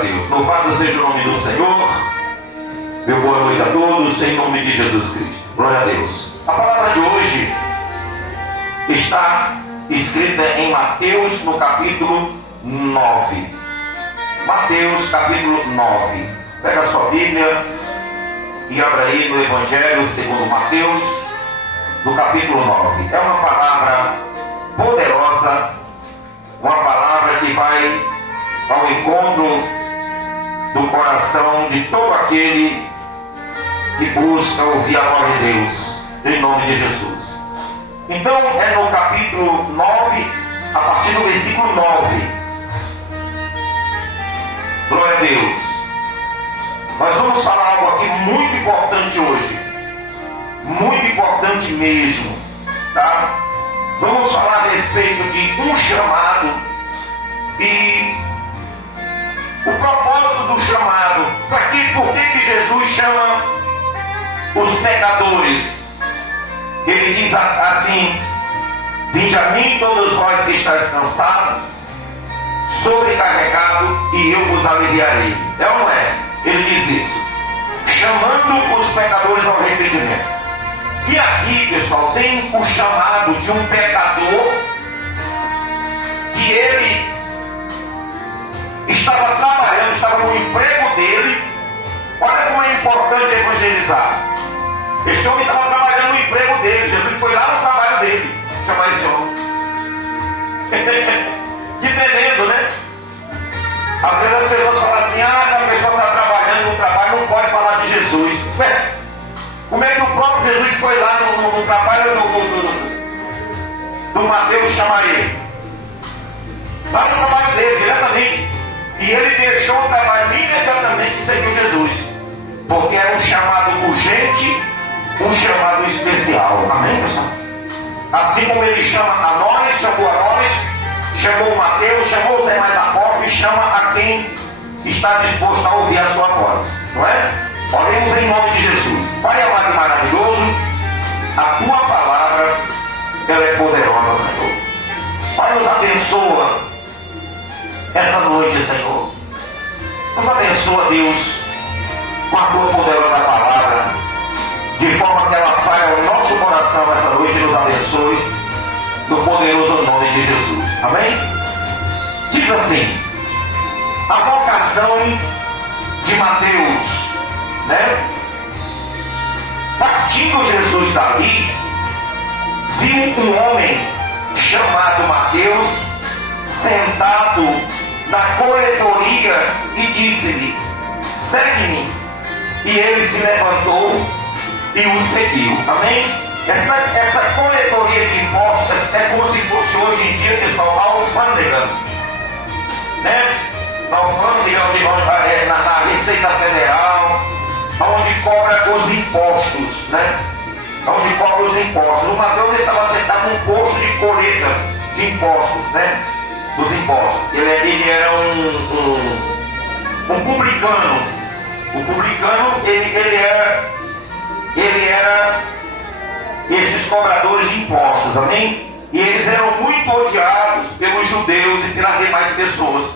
Deus. Louvado seja o nome do Senhor. Meu boa noite a todos, em nome de Jesus Cristo. Glória a Deus. A palavra de hoje está escrita em Mateus, no capítulo 9. Mateus, capítulo 9. Pega a sua Bíblia e abra aí no Evangelho segundo Mateus, no capítulo 9. É uma palavra poderosa, uma palavra que vai ao encontro do coração de todo aquele que busca ouvir a voz de Deus, em nome de Jesus. Então, é no capítulo 9, a partir do versículo 9. Glória a Deus. Nós vamos falar algo aqui muito importante hoje. Muito importante mesmo. Tá? Vamos falar a respeito de um chamado e o propósito do chamado. Por que Jesus chama os pecadores? Ele diz assim: vinde a mim todos vós que estáis cansados, sobrecarregados, e eu vos aliviarei. É ou não é? Ele diz isso, chamando os pecadores ao arrependimento. E aqui, pessoal, tem o chamado de um pecador que ele estava trabalhando, estava no emprego dele. Olha como é importante evangelizar. Esse homem estava trabalhando no emprego dele. Jesus foi lá no trabalho dele chamar esse homem. Que tremendo, né? Às vezes as pessoas falam assim: essa pessoa está trabalhando no trabalho, não pode falar de Jesus. Ué, como é que o próprio Jesus foi lá no trabalho do Mateus chamar ele? Lá no trabalho dele, diretamente. E ele deixou o trabalho imediatamente e seguiu Jesus. Porque era um chamado urgente, um chamado especial. Amém, pessoal? Assim como ele chama a nós, chamou Mateus, chamou os demais apóstolos e chama a quem está disposto a ouvir a sua voz. Não é? Oremos em nome de Jesus. Pai amado e maravilhoso, a tua palavra, ela é poderosa, Senhor. Pai, nos abençoa essa noite, Senhor. Nos abençoa, Deus, com a tua poderosa palavra, de forma que ela fale ao nosso coração essa noite e nos abençoe, no poderoso nome de Jesus. Amém? Diz assim: a vocação de Mateus, né? Partindo Jesus dali, viu um homem chamado Mateus sentado na coletoria e disse-lhe: segue-me. E ele se levantou e o seguiu. Amém? Essa coletoria de impostos é como se fosse hoje em dia, pessoal, a alfândega, né? Na alfândega, na Receita Federal, onde cobra os impostos, né? Onde cobra os impostos. O Mateus estava sentado num posto de coleta de impostos, né? Dos impostos. Ele era um publicano. O publicano, ele era esses cobradores de impostos, amém? E eles eram muito odiados pelos judeus e pelas demais pessoas,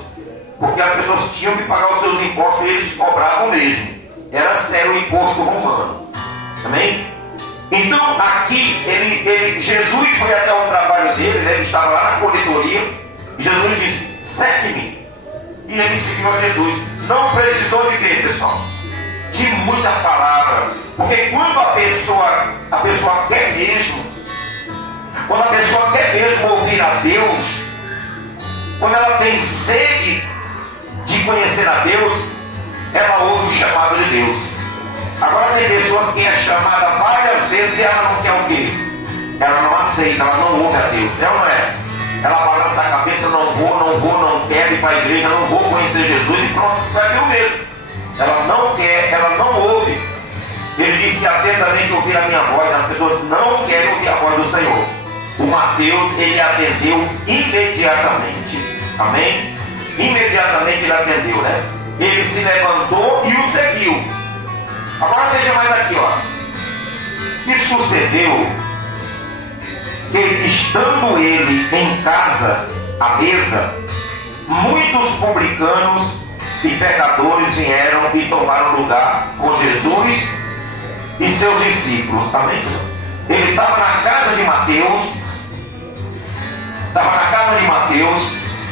porque as pessoas tinham que pagar os seus impostos e eles cobravam mesmo. Era sério o imposto romano, amém? Então aqui, Jesus foi até o trabalho dele, né? Ele estava lá na coletoria, e Jesus disse: segue-me. E ele seguiu a Jesus. Não precisou de quê, pessoal? De muita palavra. Porque quando a pessoa quer mesmo, quando a pessoa quer mesmo ouvir a Deus, quando ela tem sede de conhecer a Deus, ela ouve o chamado de Deus. Agora tem pessoas que é chamada várias vezes e ela não quer o quê? Ela não aceita, ela não ouve a Deus. É ou não é? Ela balança a cabeça: não quero ir para a igreja, não vou conhecer Jesus, e pronto, foi aquilo mesmo. Ela não quer, ela não ouve. Ele disse: atentamente ouvir a minha voz. As pessoas não querem ouvir a voz do Senhor. O Mateus, ele atendeu imediatamente. Amém? Imediatamente ele atendeu, né? Ele se levantou e o seguiu. Agora veja mais aqui, ó. E sucedeu que, estando ele em casa, à mesa, muitos publicanos e pecadores vieram e tomaram lugar com Jesus e seus discípulos. Amém? Ele estava na casa de Mateus.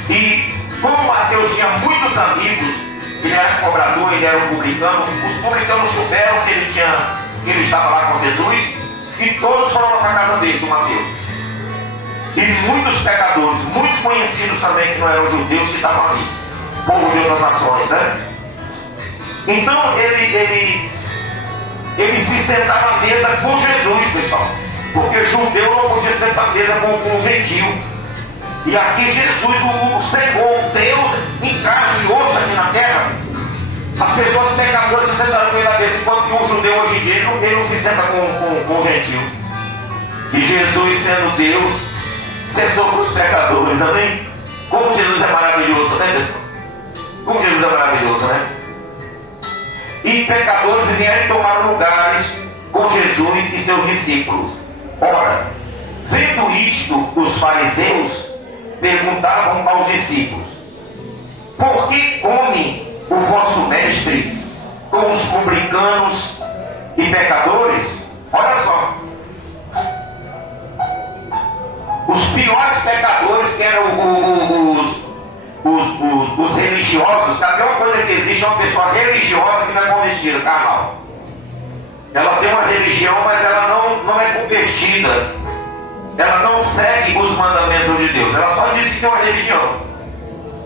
E como Mateus tinha muitos amigos, ele era cobrador, ele era um publicano. Os publicanos souberam que ele estava lá com Jesus, e todos foram para a casa dele, do Mateus. E muitos pecadores, muitos conhecidos também que não eram judeus, que estavam ali, povo de outras nações, né? Então ele se sentava à mesa com Jesus, pessoal, porque judeu não podia sentar à mesa com um gentil. E aqui Jesus, o Senhor, Deus em carne e osso aqui na terra, as pessoas pecadoras se sentaram com ele à mesa, enquanto que um judeu hoje em dia ele não se senta com o gentil. E Jesus, sendo Deus, sentou com os pecadores. Amém? Como Jesus é maravilhoso, né, pessoal? Como Jesus é maravilhoso, né? E pecadores vieram e tomaram lugares com Jesus e seus discípulos. Ora, vendo isto, os fariseus perguntavam aos discípulos: por que come o vosso mestre com os publicanos e pecadores? Olha só, os piores pecadores, que eram os religiosos. A pior coisa que existe é uma pessoa religiosa que não é convertida, carnal. Ela tem uma religião, mas ela não é convertida. Ela não segue os mandamentos de Deus. Ela só diz que tem uma religião.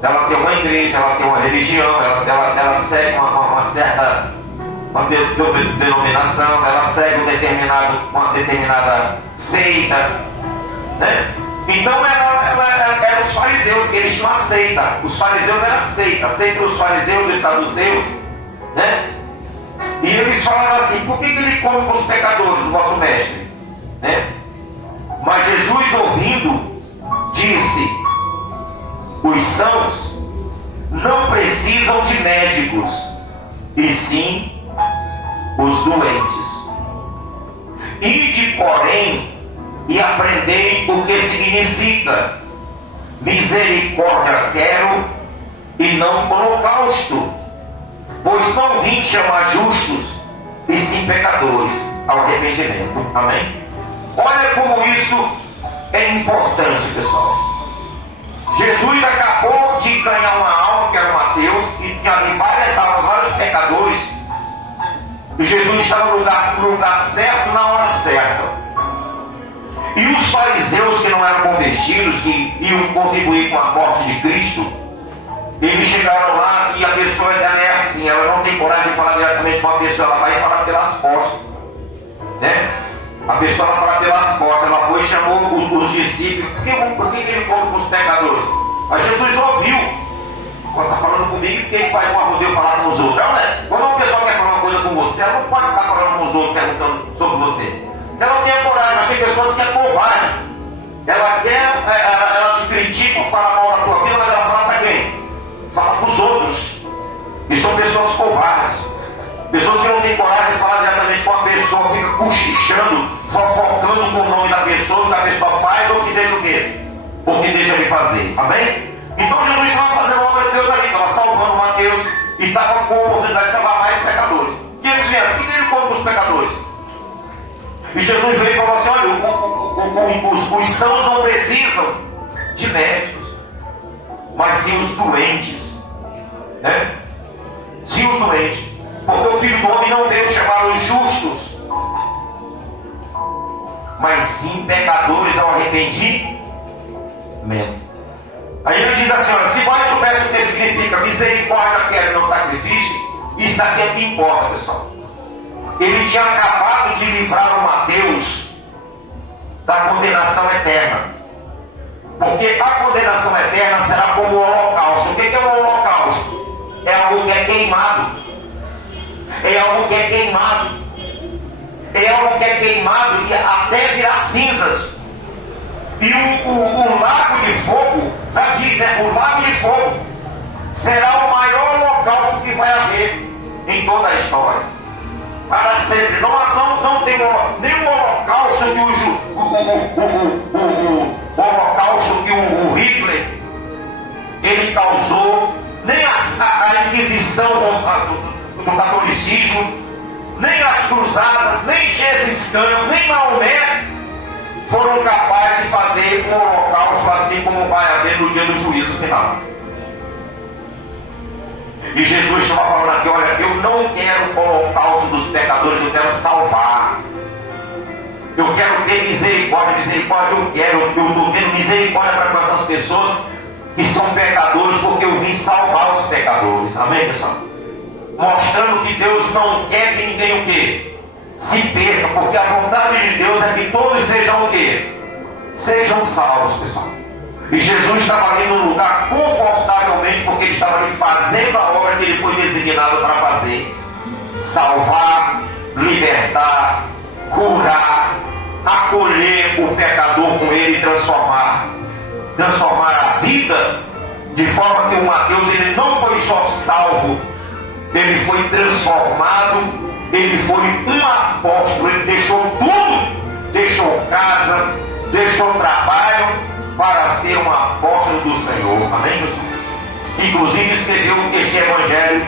Ela tem uma igreja, ela tem uma religião, ela segue uma certa denominação, ela segue uma determinada seita, né? Então eram os fariseus, que eles tinham a seita. Os fariseus eram a seita dos fariseus, dos saduceus, né? E eles falaram assim: por que ele come com os pecadores, o vosso mestre? Né? Mas Jesus, ouvindo, disse: os sãos não precisam de médicos, e sim os doentes. Ide, porém, e aprendei o que significa: misericórdia quero e não holocausto, pois não vim chamar justos, e sim pecadores ao arrependimento. Amém? Olha como isso é importante, pessoal. Jesus acabou de ganhar uma alma, que era Mateus, e tinha ali várias almas, vários pecadores, e Jesus estava no lugar certo, na hora certa. E os fariseus, que não eram convertidos, que iam contribuir com a morte de Cristo, eles chegaram lá, e a pessoa dela é assim, ela não tem coragem de falar diretamente com a pessoa, ela vai falar pelas costas, né? A pessoa vai falar pelas costas. Ela foi e chamou os discípulos: por que ele come com os pecadores? Mas Jesus ouviu. Quando está falando comigo, quem vai com a rodeio falar com os outros? Não, né? Quando uma pessoa quer falar uma coisa com você, ela não pode ficar falando com os outros, perguntando sobre você. Ela não tem coragem, mas tem pessoas que é covarde. Ela te critica, fala mal da tua vida, mas ela fala para quem? Fala para os outros. E são pessoas covardes. Pessoas que não têm coragem de falar diretamente com a pessoa, fica cochichando, fofocando com o nome da pessoa, o que a pessoa faz ou que deixa o quê? Ou que deixa de fazer. Amém? Então Jesus estava fazendo a obra de Deus ali, estava salvando Mateus e estava com a oportunidade de salvar mais pecadores. E eles vieram: por que ele come com os pecadores? E Jesus veio e falou assim: olha, os sãos não precisam de médicos, mas sim os doentes, né? Sim, os doentes. Porque o Filho do Homem não veio chamar os justos, mas sim pecadores ao arrependimento. Aí ele diz assim: olha, se vós soubessem o que significa misericórdia quero, não sacrifício, isso aqui é que importa, pessoal. Ele tinha acabado de livrar o Mateus da condenação eterna. Porque a condenação eterna será como o holocausto. O que é o holocausto? É algo que é queimado. É algo que é queimado. É algo que é queimado e até virar cinzas. E o lago de fogo, já diz, né? O lago de fogo será o maior holocausto que vai haver em toda a história. Para sempre. Não tem nenhum holocausto que o holocausto que o Hitler ele causou, nem a Inquisição perseguição do catolicismo, nem as cruzadas, nem Jesus Cristo, nem Maomé foram capazes de fazer um holocausto assim como vai haver no dia do juízo final. E Jesus estava falando aqui: olha, eu não quero o holocausto dos pecadores, eu quero salvar. Eu quero ter misericórdia, eu estou tendo misericórdia para com essas pessoas que são pecadores, porque eu vim salvar os pecadores. Amém, pessoal? Mostrando que Deus não quer que ninguém o quê? Se perca, porque a vontade de Deus é que todos sejam o quê? Sejam salvos, pessoal. E Jesus estava ali no lugar confortavelmente, porque ele estava ali fazendo a obra que ele foi designado para fazer: salvar, libertar, curar, acolher o pecador com ele e transformar a vida, de forma que o Mateus ele não foi só salvo, ele foi transformado, ele foi um apóstolo, ele deixou tudo, deixou casa, deixou trabalho para ser um apóstolo do Senhor. Amém, pessoal? Inclusive escreveu este evangelho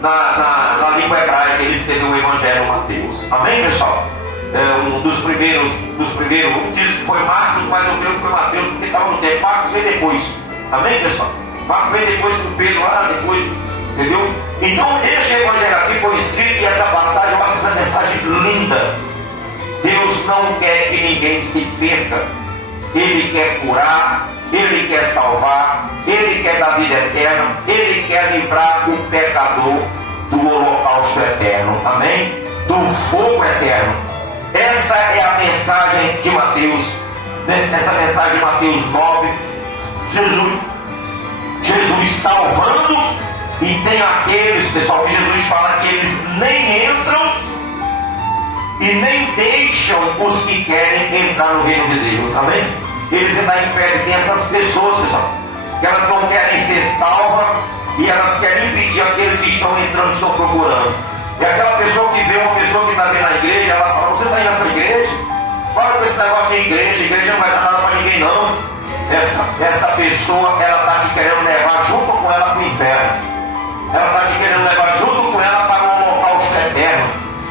na língua hebraica, ele escreveu o evangelho Mateus. Amém, pessoal? Um dos primeiros, diz que foi Marcos, mas eu creio que foi Mateus, porque estava no tempo. Marcos veio depois. Amém, pessoal? Marcos veio depois com Pedro, lá depois, entendeu? Então este evangelho aqui foi escrito, e essa passagem é uma mensagem linda. Deus não quer que ninguém se perca. Ele quer curar, ele quer salvar, ele quer dar vida eterna, ele quer livrar o pecador do holocausto eterno. Amém? Do fogo eterno. Essa é a mensagem de Mateus. Essa mensagem de Mateus 9. Jesus salvando. E tem aqueles, pessoal, que Jesus fala que eles nem entram e nem deixam os que querem entrar no reino de Deus. Amém? Eles ainda impedem. Tem essas pessoas, pessoal, que elas não querem ser salvas e elas querem impedir aqueles que estão entrando e estão procurando. E aquela pessoa que vê uma pessoa que está vendo na igreja, ela fala: você está indo nessa igreja? Para com esse negócio de igreja não vai dar nada para ninguém não. Essa pessoa, ela está te querendo levar junto com ela para o inferno. Ela está te querendo levar junto com ela para o holocausto eterno.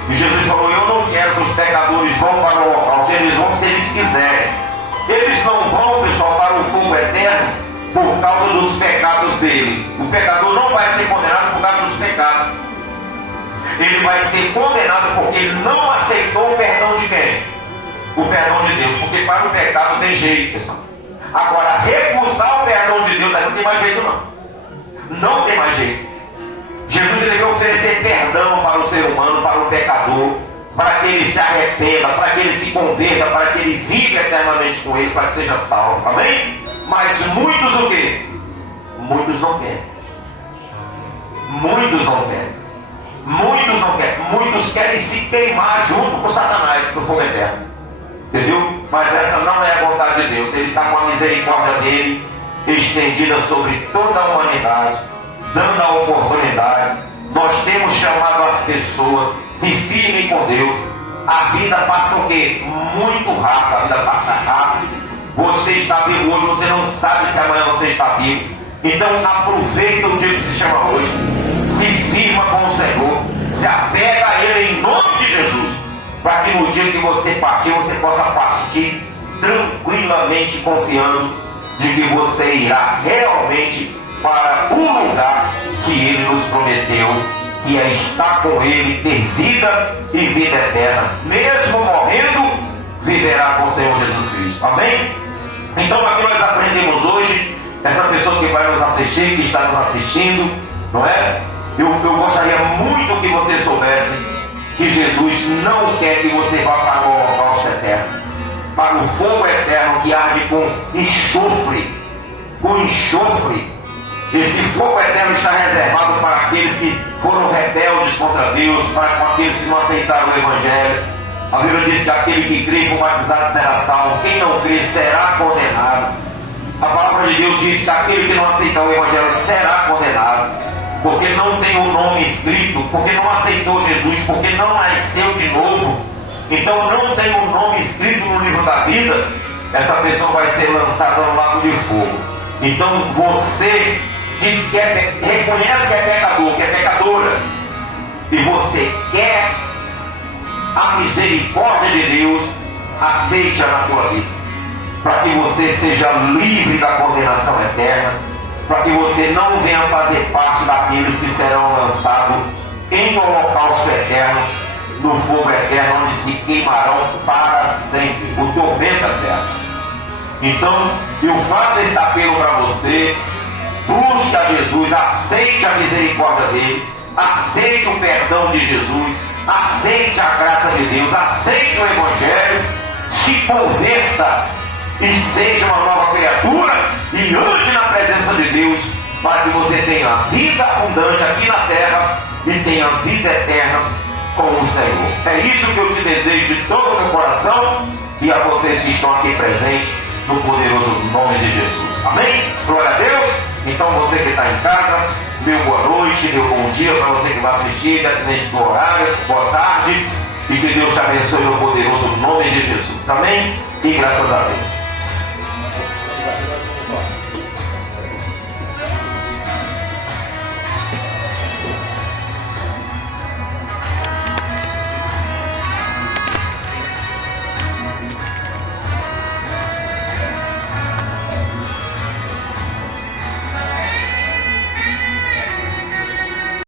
E Jesus falou: eu não quero que os pecadores vão para o holocausto, eles vão se eles quiserem. Eles não vão, pessoal, para o fogo eterno por causa dos pecados dele. O pecador não vai ser condenado por causa dos pecados. Ele vai ser condenado porque ele não aceitou o perdão de quem? O perdão de Deus. Porque para o pecado tem jeito, pessoal. Agora, recusar o perdão de Deus aí não tem mais jeito não. Não tem mais jeito. Jesus ele veio oferecer perdão para o ser humano, para o pecador, para que ele se arrependa, para que ele se converta, para que ele viva eternamente com ele, para que seja salvo. Amém? Mas muitos o quê? Muitos não querem. Muitos não querem. Muitos não querem. Muitos querem se queimar junto com Satanás no fogo eterno. Entendeu? Mas essa não é a vontade de Deus. Ele está com a misericórdia dele estendida sobre toda a humanidade, dando a oportunidade. Nós temos chamado as pessoas: se firmem com Deus. A vida passa o quê? Muito rápido. A vida passa rápido. Você está vivo hoje, você não sabe se amanhã você está vivo. Então aproveita o dia que se chama hoje. Se firma com o Senhor, se apega a Ele em nome de Jesus, para que no dia que você partir, você possa partir tranquilamente, confiando de que você irá realmente para o lugar que Ele nos prometeu, que é estar com Ele, ter vida e vida eterna. Mesmo morrendo, viverá com o Senhor Jesus Cristo. Amém? Então aqui nós aprendemos hoje, essa pessoa que vai nos assistir, que está nos assistindo, não é? Eu gostaria muito que você soubesse que Jesus não quer que você vá para o holocausto eterno, para o fogo eterno que arde com enxofre. O enxofre, esse fogo eterno está reservado para aqueles que foram rebeldes contra Deus, para aqueles que não aceitaram o Evangelho. A Bíblia diz que aquele que crê e for batizado será salvo, quem não crê será condenado. A palavra de Deus diz que aquele que não aceitar o Evangelho será condenado, porque não tem o nome escrito, porque não aceitou Jesus, porque não nasceu de novo. Então não tem o nome escrito no livro da vida. Essa pessoa vai ser lançada no lago de fogo. Então você reconhece que é pecador, que é pecadora, e você quer a misericórdia de Deus, aceite-a na tua vida, para que você seja livre da condenação eterna, para que você não venha fazer parte daqueles que serão lançados em holocausto eterno, no fogo eterno, onde se queimarão para sempre, o tormento eterno. Então, eu faço esse apelo para você: busque a Jesus, aceite a misericórdia dele, aceite o perdão de Jesus, aceite a graça de Deus, aceite o Evangelho, se converta e seja uma nova criatura e ande na presença de Deus, para que você tenha vida abundante aqui na terra e tenha vida eterna com o Senhor. É isso que eu te desejo de todo o meu coração e a vocês que estão aqui presentes, no poderoso nome de Jesus. Amém? Glória a Deus. Então você que está em casa, meu boa noite, meu bom dia para você que vai assistir nesse horário, boa tarde, e que Deus te abençoe no poderoso nome de Jesus. Amém? E graças a Deus.